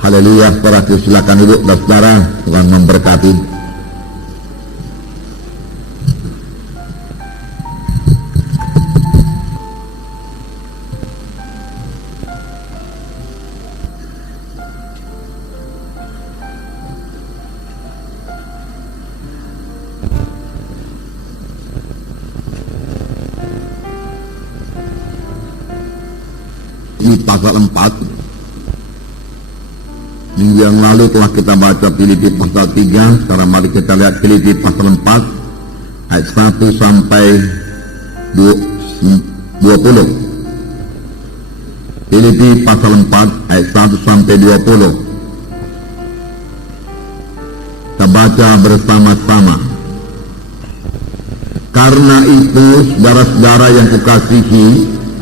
Haleluya, saudara, silakan duduk saudara, Tuhan memberkati. Di pasal 4 minggu yang lalu telah kita baca Filipi pasal 3. Sekarang mari kita lihat Filipi pasal 4 ayat 1 sampai 20. Filipi pasal 4 ayat 1 sampai 20. Kita baca bersama-sama. Karena itu, saudara-saudara yang kukasihi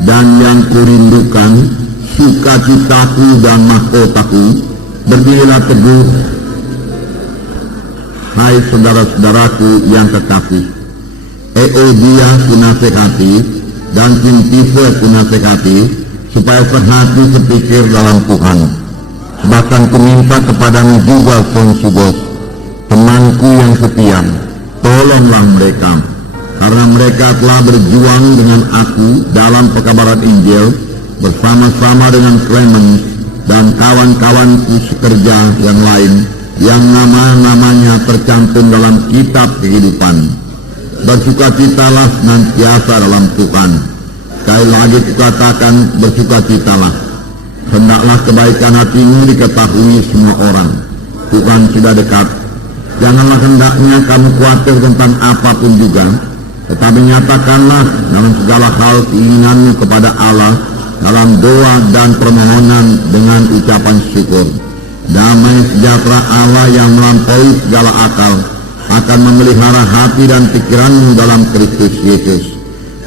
dan yang kurindukan, sukacitaku dan mahkotaku, berdirilah teguh, hai saudara-saudaraku yang kekasih. Euodia kunasehati dan Sintife kunasehati, supaya sehati sepikir dalam Tuhan. Bahkan kuminta kepadamu juga Fonsudos, temanku yang setia, tolonglah mereka, karena mereka telah berjuang dengan aku dalam pekabaran Injil, bersama-sama dengan Clemens dan kawan-kawanku sekerja yang lain, yang nama-namanya tercantum dalam kitab kehidupan. Bersukacitalah senantiasa dalam Tuhan. Sekali lagi kukatakan, bersukacitalah. Hendaklah kebaikan hatimu diketahui semua orang. Tuhan sudah dekat. Janganlah hendaknya kamu khawatir tentang apapun juga, tetapi nyatakanlah dalam segala hal keinginanmu kepada Allah dalam doa dan permohonan dengan ucapan syukur. Damai sejahtera Allah yang melampaui segala akal akan memelihara hati dan pikiranmu dalam Kristus Yesus.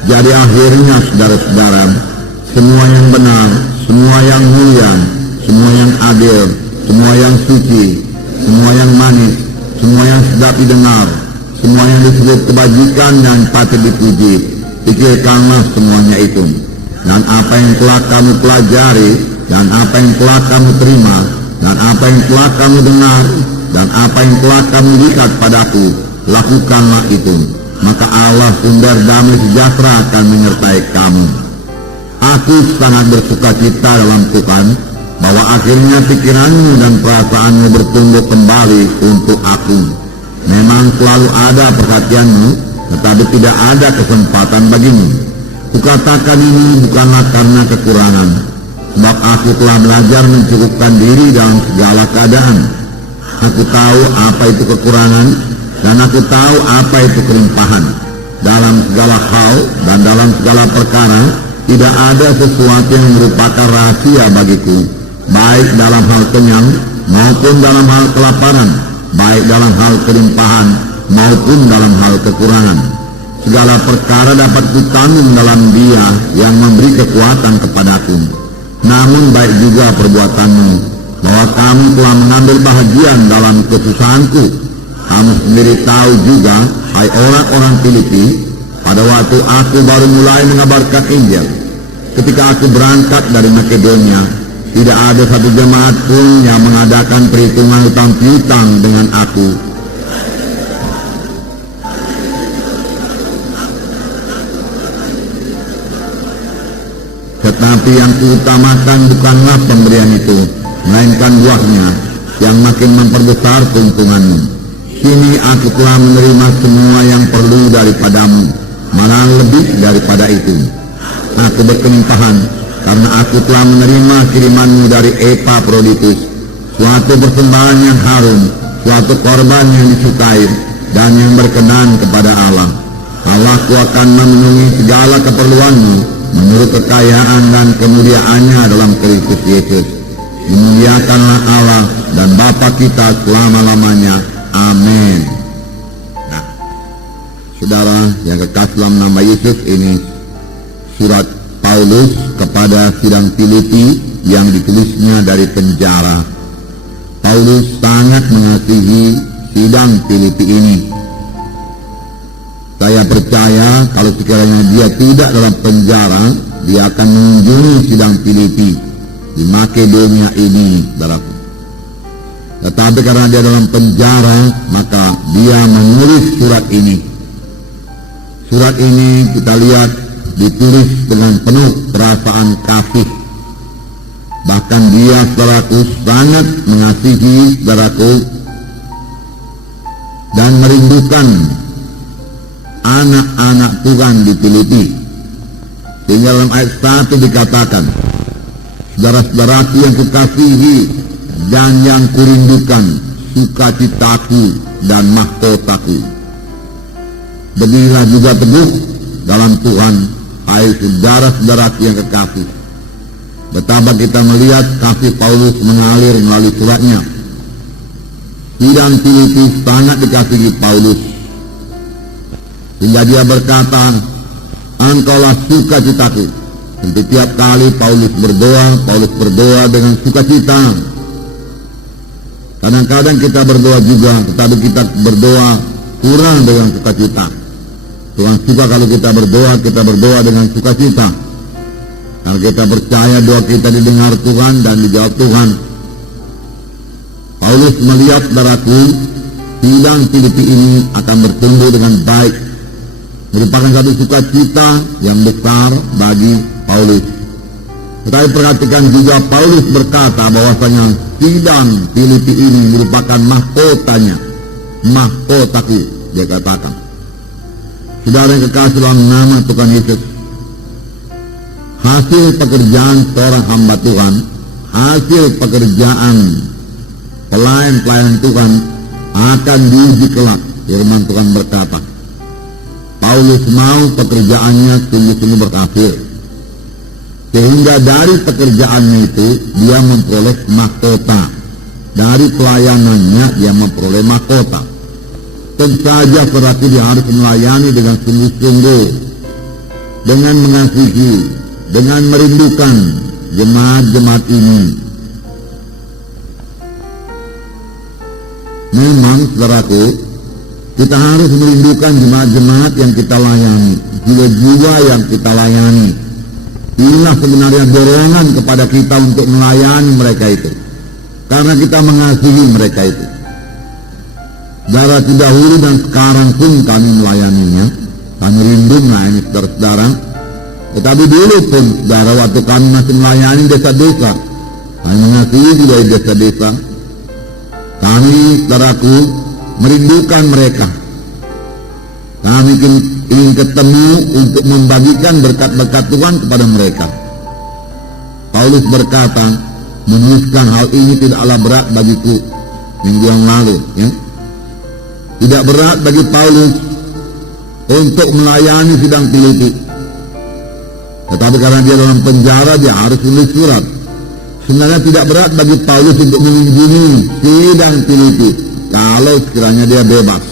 Jadi akhirnya, saudara-saudara, semua yang benar, semua yang mulia, semua yang adil, semua yang suci, semua yang manis, semua yang sedap didengar, semua yang disebut kebajikan dan patut dipuji, pikirkanlah semuanya itu. Dan apa yang telah kamu pelajari, dan apa yang telah kamu terima, dan apa yang telah kamu dengar, dan apa yang telah kamu lihat padaku, lakukanlah itu. Maka Allah sumber damai sejahtera akan menyertai kamu. Aku sangat bersukacita dalam Tuhan, bahwa akhirnya pikiranmu dan perasaanmu bertumbuh kembali untuk aku. Memang selalu ada perhatianmu, tetapi tidak ada kesempatan bagimu. Kukatakan ini bukanlah karena kekurangan, sebab aku telah belajar mencukupkan diri dalam segala keadaan. Aku tahu apa itu kekurangan, dan aku tahu apa itu kelimpahan. Dalam segala hal dan dalam segala perkara, tidak ada sesuatu yang merupakan rahasia bagiku, baik dalam hal kenyang maupun dalam hal kelaparan, baik dalam hal kelimpahan maupun dalam hal kekurangan. Segala perkara dapat kutanggung dalam Dia yang memberi kekuatan kepadaku. Namun baik juga perbuatanmu, bahwa kamu telah mengambil bahagian dalam kesusahanku. Kamu sendiri tahu juga, hai orang-orang Filipi, pada waktu aku baru mulai mengabarkan Injil, ketika aku berangkat dari Makedonia, tidak ada satu jemaat pun yang mengadakan perhitungan hutang piutang dengan aku. Tetapi yang kuutamakan bukanlah pemberian itu, melainkan buahnya yang makin memperbesar keuntunganmu. Kini aku telah menerima semua yang perlu daripadamu, malah lebih daripada itu. Aku berkelimpahan karena aku telah menerima kirimanmu dari Epaphroditus, suatu persembahan yang harum, suatu korban yang disukai dan yang berkenan kepada Allah. Allahku akan memenuhi segala keperluanmu menurut kekayaan dan kemuliaannya dalam Kristus Yesus. Dimuliakanlah Allah dan Bapa kita selama-lamanya. Amin. Nah, saudara yang kekasih dalam nama Yesus, ini surat Paulus kepada sidang Filipi yang ditulisnya dari penjara. Paulus sangat mengasihi sidang Filipi ini. Saya percaya kalau sekiranya dia tidak dalam penjara, dia akan mengunjungi sidang Filipi di Makedonia ini, saudara. Tetapi karena dia dalam penjara, maka dia menulis surat ini. Surat ini kita lihat ditulis dengan penuh perasaan kasih. Bahkan dia, saudaraku, sangat mengasihi saudaraku dan merindukan anak-anak Tuhan di Filipi. Sehingga dalam ayat 1 dikatakan, saudara-saudaraku yang kukasihi dan yang kurindukan, sukacitaku dan mahkotaku. Berdirilah juga teguh dalam Tuhan, hai saudara-saudaraku yang kekasih. Betapa kita melihat kasih Paulus mengalir melalui suratnya. Sidang Filipi sangat dikasihi Paulus, sehingga dia berkata, engkaulah sukacitaku. Setiap kali Paulus berdoa dengan sukacita. Kadang-kadang kita berdoa juga, tetapi kita berdoa kurang dengan sukacita. Tuhan suka kalau kita berdoa dengan sukacita. Kalau kita percaya doa kita didengar Tuhan dan dijawab Tuhan. Paulus melihat, saudaraku, sidang Filipi ini akan bertumbuh dengan baik, merupakan satu sukacita yang besar bagi Paulus. Tetapi perhatikan juga Paulus berkata bahwasanya sidang Filipi ini merupakan mahkotanya, mahkotaku, dia katakan. Saudara yang kekasih dalam nama Tuhan Yesus, hasil pekerjaan seorang hamba Tuhan, hasil pekerjaan pelayan-pelayan Tuhan akan diuji kelak. Firman Tuhan berkata, Paulus mau pekerjaannya sungguh-sungguh berhasil, sehingga dari pekerjaannya itu dia memperoleh mahkota. Dari pelayanannya dia memperoleh mahkota. Tentu saja berarti dia harus melayani dengan sungguh-sungguh, dengan mengasihi, dengan merindukan jemaat-jemaat ini. Memang, saudaraku, kita harus merindukan jemaat-jemaat yang kita layani, jiwa-jiwa yang kita layani. Inilah sebenarnya dorongan kepada kita untuk melayani mereka itu, karena kita mengasihi mereka itu. Saudara, dahulu dan sekarang pun kami melayaninya, kami rindu melayani saudara-saudara. Tetapi dulu pun, saudara, waktu kami masih melayani desa-desa, kami mengasihi juga di desa-desa. Kami, saudaraku, merindukan mereka. Kami ingin ketemu untuk membagikan berkat-berkat Tuhan kepada mereka. Paulus berkata, menuliskan hal ini tidaklah berat bagiku minggu yang lalu. Ya. Tidak berat bagi Paulus untuk melayani sidang Filipi. Tetapi karena dia dalam penjara, dia harus tulis surat. Sebenarnya tidak berat bagi Paulus untuk mengunjungi sidang Filipi kalau sekiranya dia bebas.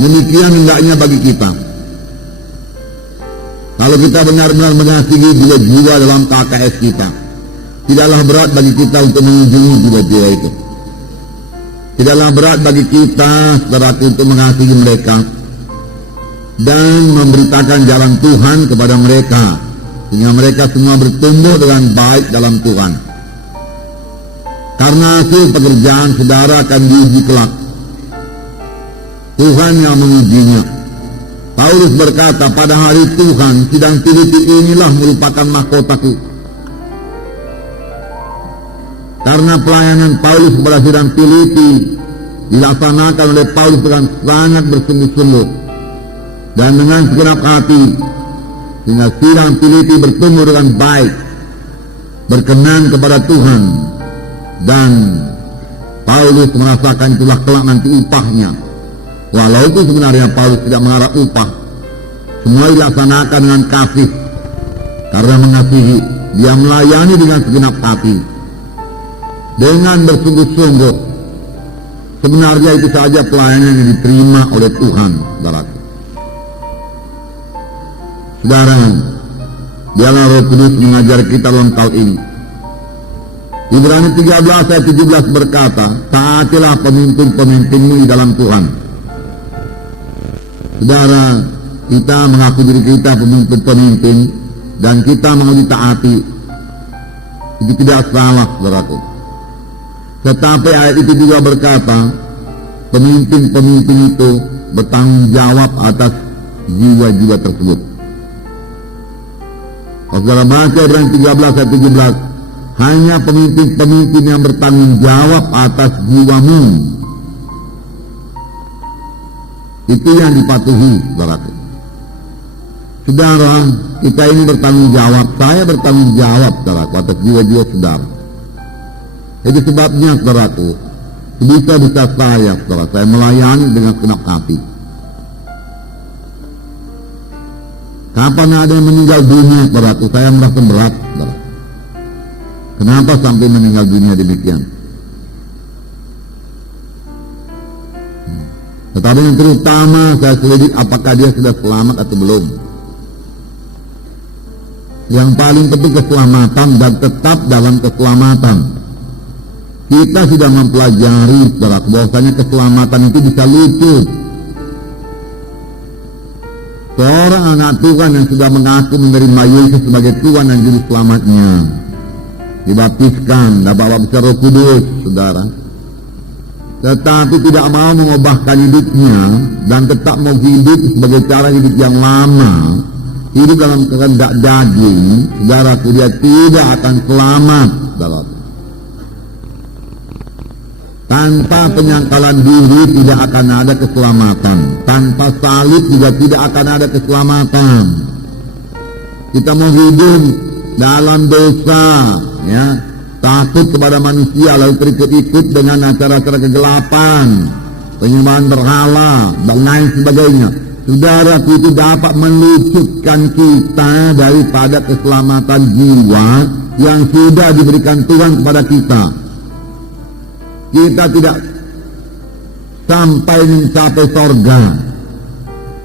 Demikian hendaknya bagi kita. Kalau kita benar-benar mengasihi jiwa-jiwa dalam KKS kita, tidaklah berat bagi kita untuk mengunjungi jiwa-jiwa itu. Tidaklah berat bagi kita, saudara, untuk mengasihi mereka dan memberitakan jalan Tuhan kepada mereka, sehingga mereka semua bertumbuh dengan baik dalam Tuhan. Karena hasil pekerjaan saudara akan diuji kelak. Tuhan yang mengujinya. Paulus berkata, pada hari Tuhan, sidang Filipi inilah merupakan mahkotaku. Karena pelayanan Paulus kepada sidang Filipi dilaksanakan oleh Paulus dengan sangat bersungguh-sungguh dan dengan segenap hati, sehingga sidang Filipi bertumbuh dengan baik, berkenan kepada Tuhan, dan Paulus merasakan itulah kelak nanti upahnya. Walaupun sebenarnya Paulus tidak mengharap upah, semua dilaksanakan dengan kasih. Karena mengasihi, dia melayani dengan segenap hati, dengan bersungguh-sungguh. Sebenarnya itu saja pelayanan yang diterima oleh Tuhan, saudaraku. Saudara, biarlah Roh Kudus mengajar kita dalam tahun ini. Ibrani 13 ayat 17 berkata, taatilah pemimpin-pemimpinmu di dalam Tuhan. Saudara, kita mengaku diri kita pemimpin-pemimpin dan kita mau ditaati. Itu tidak salah, saudaraku. Tetapi ayat itu juga berkata, pemimpin-pemimpin itu bertanggung jawab atas jiwa-jiwa tersebut. Kalau saudara baca Ibrani 13 ayat 17, hanya pemimpin-pemimpin yang bertanggung jawab atas jiwamu, itu yang dipatuhi, saudara. Saudara, kita ini bertanggung jawab, saya bertanggung jawab, saudara, atas jiwa-jiwa saudara. Itu sebabnya, saudaraku, bisa-bisa saya melayani dengan segenap hati. Kapan ada yang meninggal dunia, saudaraku, saya merasa berat, saudara. Kenapa sampai meninggal dunia demikian? Tetapi yang terutama saya selidik apakah dia sudah selamat atau belum. Yang paling penting keselamatan dan tetap dalam keselamatan. Kita sudah mempelajari, saudara, bahwasanya keselamatan itu bisa luput. Seorang anak Tuhan yang sudah mengaku menerima Yesus sebagai Tuhan dan Juru Selamatnya, dibaptiskan, dapat baptisan Roh Kudus, saudara, tetapi tidak mau mengubahkan hidupnya dan tetap mau hidup sebagai cara hidup yang lama, hidup dalam kehendak daging, saudaraku, dia tidak akan selamat, saudara. Tanpa penyangkalan diri tidak akan ada keselamatan. Tanpa salib juga tidak akan ada keselamatan. Kita mau hidup dalam dosa, ya, takut kepada manusia, lalu terikut-ikut dengan acara-acara kegelapan, penyembahan berhala, dan lain sebagainya. Saudaraku, itu dapat meluputkan kita daripada keselamatan jiwa yang sudah diberikan Tuhan kepada kita. Kita tidak sampai mencapai sorga.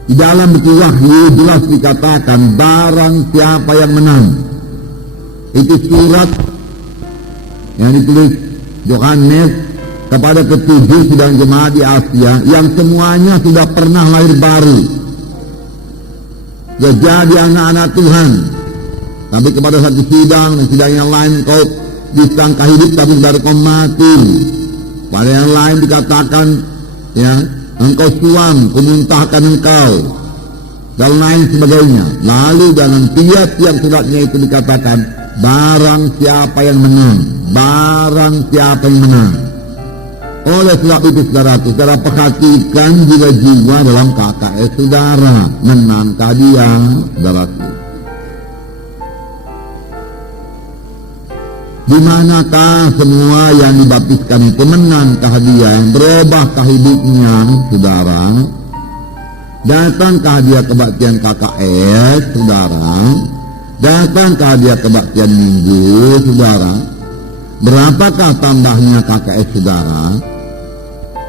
Di dalam buku Wahyu jelas dikatakan barang siapa yang menang. Itu surat yang ditulis Yohanes kepada ketujuh sidang jemaat di Asia yang semuanya sudah pernah lahir baru, jadi anak-anak Tuhan. Tapi kepada satu sidang dan sidang yang lain kau disangka hidup tapi baru kau mati. Pada yang lain dikatakan, ya, engkau suam, kumuntahkan engkau, dan lain sebagainya. Lalu dalam tiap-tiap suratnya itu dikatakan, barang siapa yang menang, barang siapa yang menang. Oleh sebab itu, saudara perhatikan jiwa-jiwa dalam KKS saudara. Menangkah dia, saudaraku? Di manakah semua yang dibaptiskan itu menangkah dia, berubahkah hidupnya, saudara? Datangkah dia kebaktian KKS, saudara? Datangkah dia kebaktian minggu, saudara? Berapakah tambahnya KKS, saudara?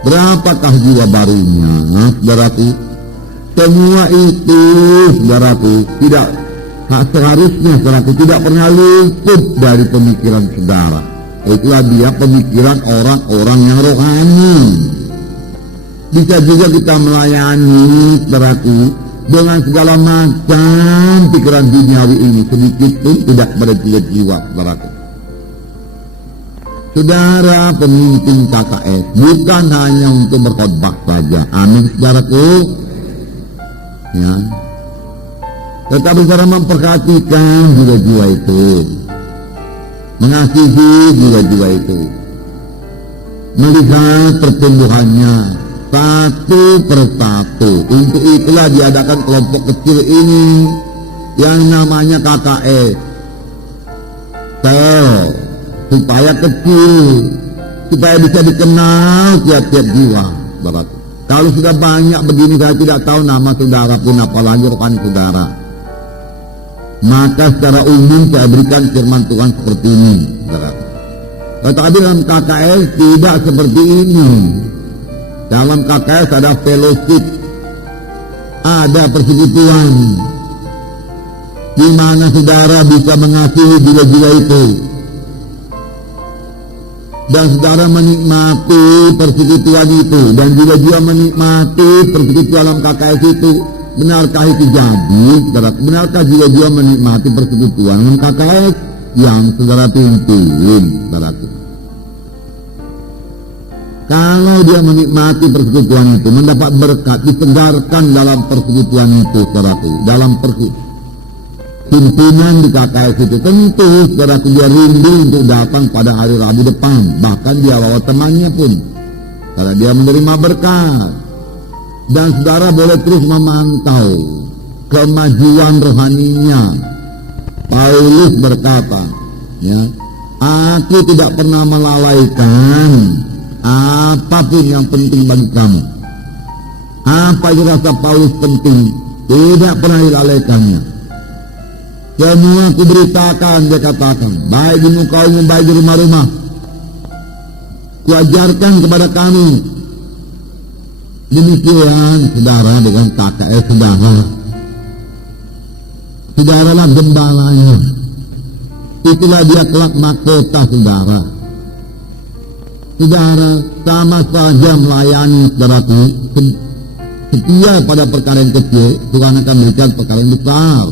Berapakah jiwa barunya, saudaraku? Semua itu, saudaraku, tidak seharusnya, saudaraku, tidak pernah luput dari pemikiran saudara. Itulah dia pemikiran orang-orang yang rohani. Bisa juga kita melayani, saudaraku, dengan segala macam pikiran duniawi ini, sedikit pun tidak pada jiwa, saudaraku. Saudara pemimpin KKS bukan hanya untuk berkhotbah saja, amin, saudaraku, ya. Tetapi saudara memperhatikan jiwa-jiwa itu, mengasihi jiwa-jiwa itu, melihat pertumbuhannya satu persatu. Untuk itulah diadakan kelompok kecil ini yang namanya KKS, supaya kecil, supaya bisa dikenal tiap-tiap jiwa, saudara. Kalau sudah banyak begini, saya tidak tahu nama saudara pun, apalagi rekan saudara. Maka secara umum saya berikan firman Tuhan seperti ini, saudara. Tetapi dalam KKS tidak seperti ini. Dalam KKS ada fellowship, ada persekutuan, di mana saudara bisa mengasihi jiwa-jiwa itu, dan saudara menikmati persekutuan itu, dan jiwa-jiwa menikmati persekutuan dalam KKS itu. Benarkah itu jadi, saudara? Benarkah jiwa-jiwa menikmati persekutuan dalam KKS yang saudara pimpin, saudara? Kalau dia menikmati persekutuan itu, mendapat berkat, disegarkan dalam persekutuan itu, saudaraku, dalam himpunan di KKS itu, tentu saudaraku dia rindu untuk datang pada hari Rabu depan, bahkan dia bawa temannya pun, karena dia menerima berkat. Dan saudara boleh terus memantau kemajuan rohaninya. Paulus berkata, ya, aku tidak pernah melalaikan apapun yang penting bagi kamu. Apa yang rasa Paulus penting, tidak pernah dilalaikannya. Semua kuberitakan, dia katakan, baik di muka umum, baik di rumah-rumah, kuajarkan kepada kami. Demikian saudara dengan KKS saudara. Saudaralah gembalanya. Itulah dia kelak mahkota saudara. Saudara sama saja melayani saudaraku. Setia pada perkara yang kecil, Tuhan akan berikan perkara yang besar.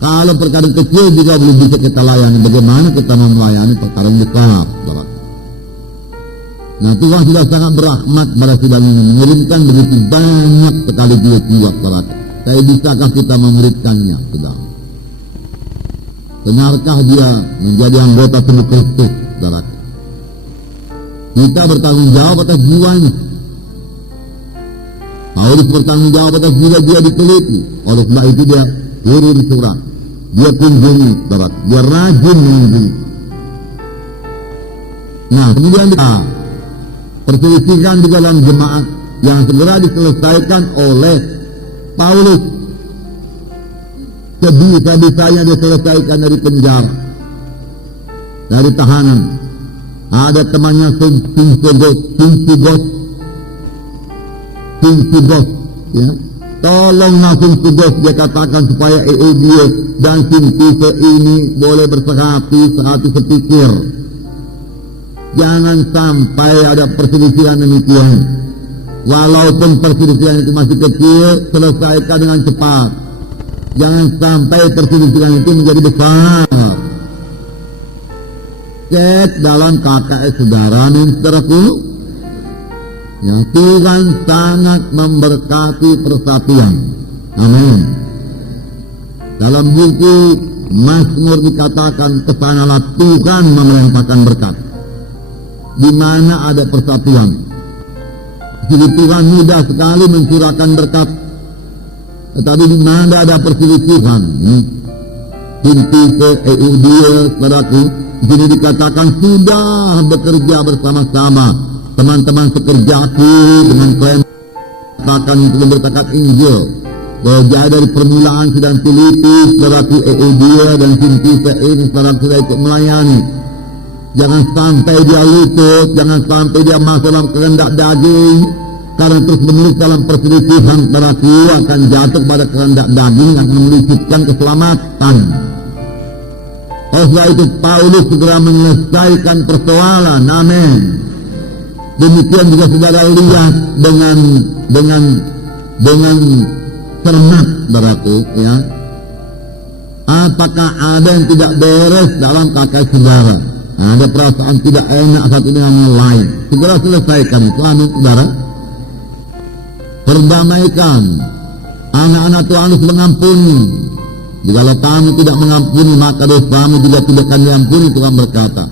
Kalau perkara yang kecil juga belum bisa kita layani, bagaimana kita mau melayani perkara yang besar, saudara? Nah, Tuhan sudah sangat berahmat pada sidang ini, mengirimkan begitu banyak sekali jiwa-jiwa, saudara. Saya bisakah kita memuridkannya, saudara? Benarkah dia menjadi anggota tubuh Kristus, saudara? Kita bertanggung jawab atas jiwanya. Paulus bertanggung jawab atas jiwa dia diteliti. Oleh sebab itu dia kirim surat, dia kunjungi, saudara. Dia rajin mengunjungi. Nah, kemudian perselisihan di dalam jemaat yang segera diselesaikan oleh Paulus. Sebisa-bisanya diselesaikan dari penjara, dari tahanan. Ada temannya Sinsigos, ya. Tolong Sinsigos, dia katakan, supaya Euodia dan Sintique ini boleh bersehati, sehati sepikir. Jangan sampai ada perselisihan demikian. Walaupun perselisihan itu masih kecil, selesaikan dengan cepat. Jangan sampai perselisihan itu menjadi besar. Cek dalam KKS saudara nih, saudaraku, yang Tuhan sangat memberkati persatuan. Amin. Dalam buku Mazmur dikatakan, kesanalah Tuhan melimpahkan berkat. Di mana ada persatuan, jadi Tuhan mudah sekali mencurahkan berkat. Tetapi di mana ada perselisihan, Sintique, Euodia, saudaraku, jadi dikatakan sudah bekerja bersama-sama teman-teman sekerjaku dengan klaim katakan untuk memberitakan Injil. Bahwa dari permulaan sedang Filipi, saudaraku, Euodia dan Sintique ini saudara sudah ikut melayani. Jangan sampai dia luput, jangan sampai dia masuk dalam kehendak daging, karena terus menerus dalam perselisihan saudaraku akan jatuh pada kehendak daging yang menyulitkan keselamatan. Oleh sebab itu Paulus segera menyelesaikan persoalan. Amin. Demikian juga saudara lihat dengan cermat, saudaraku, ya. Apakah ada yang tidak beres dalam KKS saudara? Ada perasaan tidak enak satu dengan yang lain, segera selesaikan itu. Amin, saudara. Perdamaikan. Anak-anak Tuhan harus mengampuni. Jikalau kamu tidak mengampuni, maka dosamu juga tidak akan diampuni, Tuhan berkata.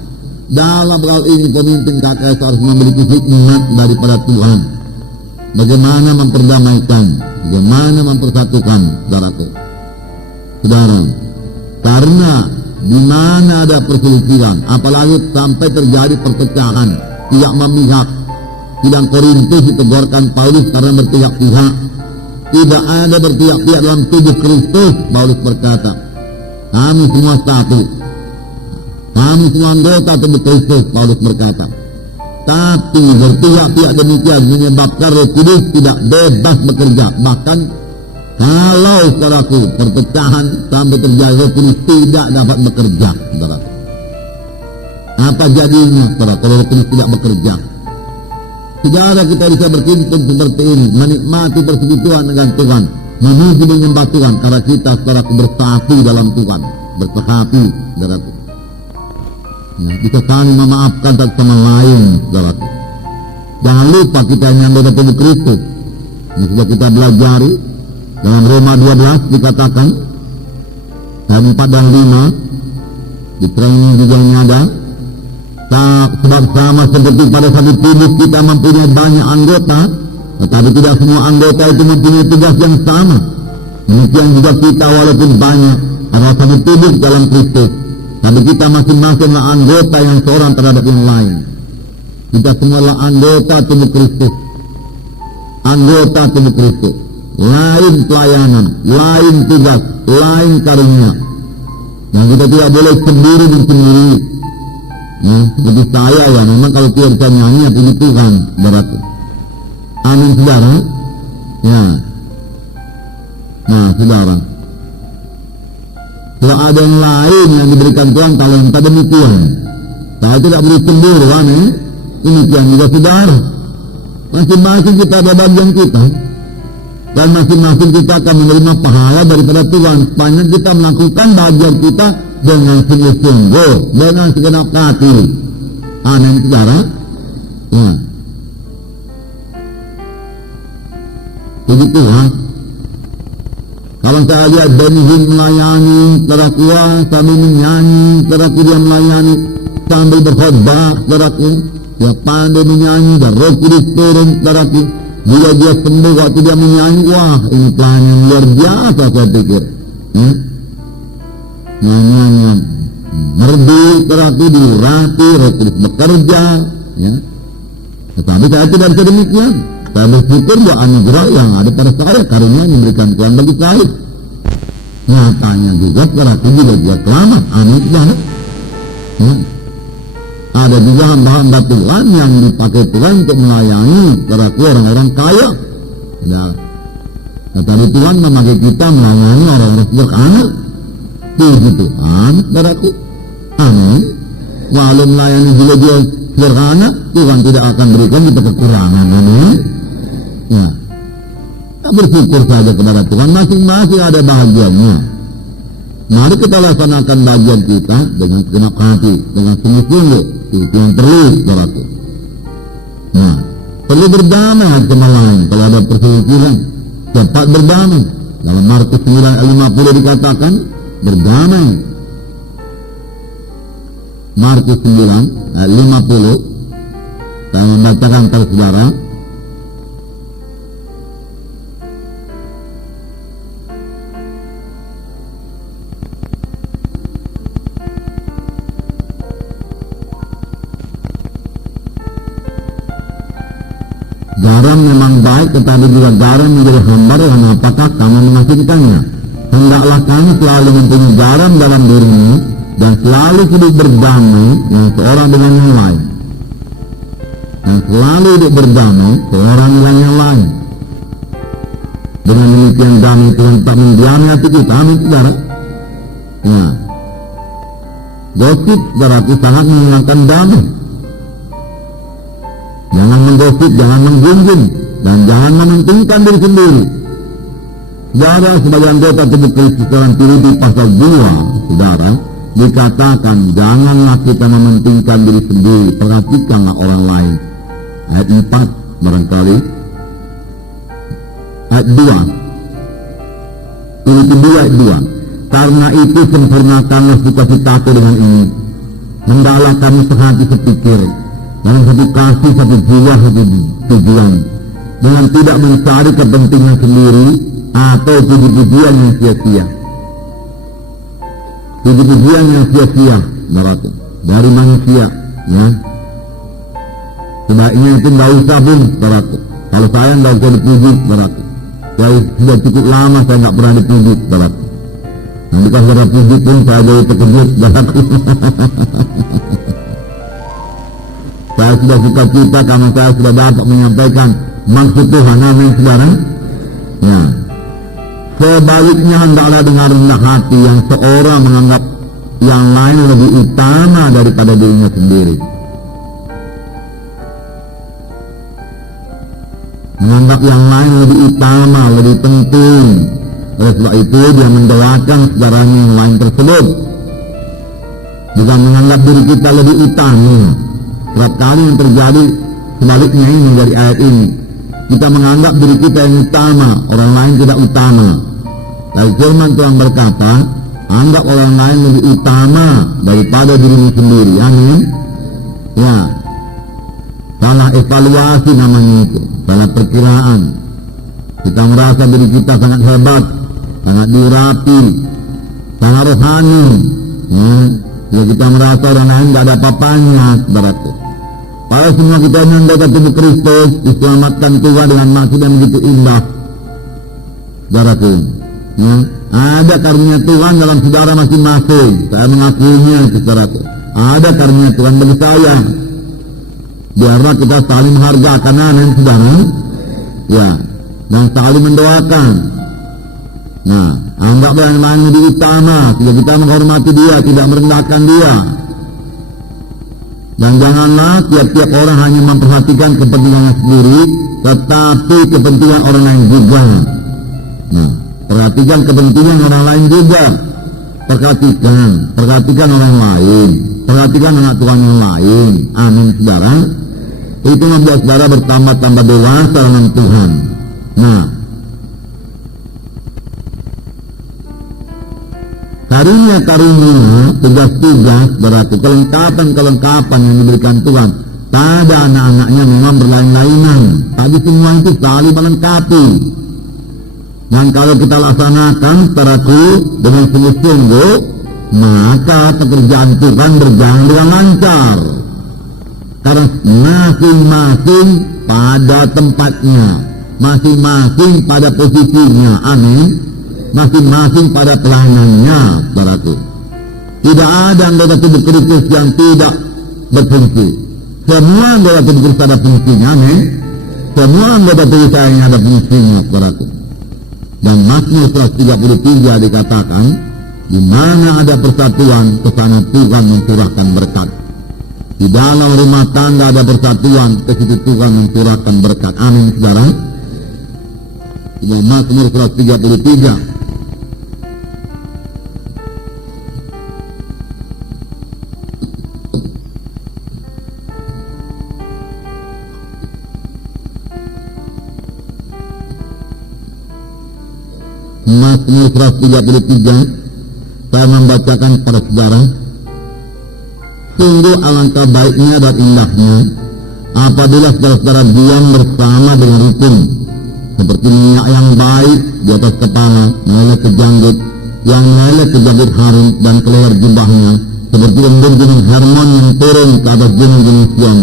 Dalam hal ini pemimpin KKS harus memiliki hikmat daripada Tuhan. Bagaimana memperdamaikan, bagaimana mempersatukan, saudaraku. Saudara, karena di mana ada perselisihan, apalagi sampai terjadi perpecahan, tidak memihak. Sidang Korintus ditegurkan Paulus karena berpihak-pihak. Tidak ada berpihak-pihak dalam tubuh Kristus, Paulus berkata. Kami semua satu. Kami semua anggota tubuh Kristus, Paulus berkata. Tapi berpihak-pihak demikian menyebabkan Roh Kudus tidak bebas bekerja. Bahkan kalau, saudaraku, perpecahan sampai terjadi, Roh Kudus tidak dapat bekerja, saudaraku. Apa jadinya, saudara, kalau Roh Kudus tidak bekerja? Saudara, kita bisa berkumpul seperti ini, menikmati persekutuan dengan Tuhan, menuju menyembah Tuhan, karena kita, saudaraku, bersatu dalam Tuhan, bersehati, saudaraku. Ya, bisa saling memaafkan satu sama lain, saudaraku. Jangan lupa kita ini anggota tubuh Kristus. Ini sudah kita belajari dalam Roma 12 dikatakan ayat 4 dan 5 di training juga ini ada. Sebab sama seperti pada satu tubuh kita mempunyai banyak anggota, tetapi tidak semua anggota itu mempunyai tugas yang sama. Demikian juga kita walaupun banyak adalah satu tubuh dalam Kristus, tapi kita masing-masing adalah anggota yang seorang terhadap yang lain. Kita semua adalah anggota tubuh Kristus. Anggota tubuh Kristus. Lain pelayanan, lain tugas, lain karunia. Yang kita tidak boleh sendiri dan sendiri. Ya, seperti saya ya, memang kalau tidak bisa nyanyi ya puji Tuhan berarti. Amin saudara. Ya. Nah saudara, kalau ada yang lain yang diberikan Tuhan talenta demikian, saya tidak boleh sendiri, amin. Demikian juga saudara. Masing-masing kita ada bagian kita, dan masing-masing kita akan menerima pahala daripada Tuhan. Sepanjang kita melakukan bagian kita dengan sungguh-sungguh, dengan segenap hati. Amin saudara. Ya. Puji Tuhan. Kalau saya lihat Benihim melayani, saudaraku, sambil menyanyi, saudaraku dia melayani sambil berkhotbah, saudaraku. Dia pandai menyanyi dan Roh Kudus turun, saudaraku. Bila dia sembuh waktu dia menyanyi, wah ini pelayanan yang luar biasa saya pikir. Nyanyian merdu, saudaraku, diurati, Roh Kudus bekerja. Ya. Tetapi saya tidak bisa demikian. Saya bersyukur bahwa anugerah yang ada pada saya, karunia yang diberikan Tuhan bagi saya. Nyatanya juga saudaraku juga selamat. Amin saudara. Ya. Ada juga hamba-hamba Tuhan yang dipakai Tuhan untuk melayani saudaraku orang-orang kaya. Ya. Tetapi Tuhan memakai kita melayani orang-orang sederhana. Puji Tuhan saudaraku. Amin. Walau melayani juga dia sederhana, Tuhan tidak akan berikan kita kekurangan. Amin. Ya. Kita bersyukur saja kepada Tuhan, masing-masing ada bahagiannya. Mari kita laksanakan bagian kita dengan segenap hati, dengan sungguh-sungguh. Itu yang perlu, saudaraku. Nah, perlu berdamai sama lain kalau ada perselisihan. Cepat berdamai. Dalam Markus 9 ayat 50 dikatakan berdamai. Markus 9 ayat 50. Saya membacakan kepada saudara. Garam memang baik, tetapi juga garam menjadi hambar, yang apakah kamu mengasihkannya? Hendaklah kamu selalu mempunyai garam dalam dirimu dan selalu hidup berdamai yang seorang dengan yang lain. Dan selalu hidup berdamai seorang dengan yang lain. Dengan demikian damai Tuhan tak mendiami hati kita. Amin saudara. Ya. Gosip saudaraku sangat menghilangkan damai. Jangan menggosip, jangan menggunjing, dan jangan mementingkan diri sendiri. Saudara, sebagai anggota tubuh Kristus dalam Filipi pasal 2, saudara, dikatakan janganlah kita mementingkan diri sendiri, perhatikanlah orang lain. Ayat 4 barangkali. Ayat 2. Filipi 2 ayat 2. Karena itu sempurnakanlah sukacitaku dengan ini. Hendaklah kamu sehati sepikir, dalam satu kasih, satu jiwa, satu tujuan, dengan tidak mencari kepentingan sendiri atau puji-pujian yang sia-sia. Puji-pujian yang sia-sia dari manusia, ya. Sebaiknya itu nggak usah pun, saudaraku. Kalau saya nggak usah dipuji, saudaraku. Saya sudah cukup lama saya nggak pernah dipuji, saudaraku. Nanti kalau saudara puji pun saya jadi terkejut, saudaraku. Saya sudah suka cita karena saya sudah dapat menyampaikan maksud Tuhan. Amin saudara. Ya. Sebaliknya hendaklah dengan rendah hati yang seorang menganggap yang lain lebih utama daripada dirinya sendiri. Menganggap yang lain lebih utama, lebih penting. Oleh sebab itu dia mendoakan saudaranya yang lain tersebut. Bukan menganggap diri kita lebih utama. Setiap kali yang terjadi Sebaliknya ini dari ayat ini, kita menganggap diri kita yang utama, orang lain tidak utama. Lalu firman Tuhan berkata, anggap orang lain lebih utama daripada dirimu sendiri. Amin. Ya, salah evaluasi namanya itu, salah perkiraan. Kita merasa diri kita sangat hebat, sangat diurapi, sangat rohani. Ya, kita merasa orang lain tidak ada apa-apanya, saudaraku. Padahal semua kita ini anggota tubuh Kristus, diselamatkan Tuhan dengan maksud yang begitu indah, saudaraku. Ya, ada karunia Tuhan dalam saudara masing-masing. Saya mengakuinya, saudaraku. Ada karunia Tuhan bagi saya. Biarlah kita saling menghargakan, amin, saudara. Ya, dan saling mendoakan. Nah, anggaplah yang lain lebih utama, sehingga kita menghormati dia, tidak merendahkan dia. Dan janganlah tiap-tiap orang hanya memperhatikan kepentingannya sendiri, tetapi kepentingan orang lain juga. Nah, perhatikan kepentingan orang lain juga. Perhatikan orang lain, perhatikan anak Tuhan yang lain. Amin, saudara. Itu membuat saudara bertambah-tambah dewasa dalam Tuhan. Nah, karunia-karunia, tugas-tugas, berarti kelengkapan-kelengkapan yang diberikan Tuhan pada anak-anaknya memang berlain-lainan, tapi semua itu saling melengkapi. Dan kalau kita laksanakan saudaraku dengan sungguh-sungguh, maka pekerjaan Tuhan berjalan dengan lancar. Karena masing-masing pada tempatnya, masing-masing pada posisinya, amin. Masing-masing pada pelayanannya, saudaraku. Tidak ada anggota tubuh Kristus yang tidak berfungsi. Semua anggota tubuh Kristus ada fungsinya, amin. Semua anggota tubuh saya yang ada fungsinya, saudaraku. Dan Mazmur 133 dikatakan, di mana ada persatuan, ke sana Tuhan mencurahkan berkat. Di dalam rumah tangga ada persatuan, ke situ Tuhan mencurahkan berkat. Amin, saudara. Di Mazmur 133. Mazmur 133, saya membacakan kepada saudara. Sungguh alangkah baiknya dan indahnya apabila saudara-saudara diam bersama dengan rukun, seperti minyak yang baik di atas kepala meleleh ke janggut, yang meleleh ke janggut Harun dan ke leher jubahnya, seperti embun gunung Hermon yang turun ke atas gunung-gunung Sion.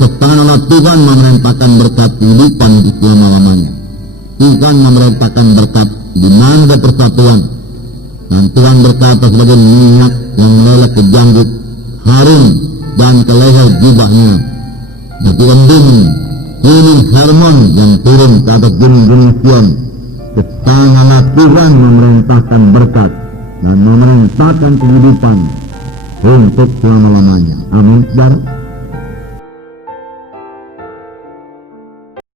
Kesanalah Tuhan memerintahkan berkat kehidupan di selama-lamanya. Tuhan memerintahkan berkat di mana ada persatuan. Dan Tuhan berkata sebagai minyak yang meleleh ke janggut Harun dan ke leher jubahnya, seperti embun gunung Hermon yang turun ke atas gunung-gunung Sion. Kesanalah Tuhan memerintahkan berkat dan memerintahkan kehidupan untuk selama-lamanya. Amin, saudara.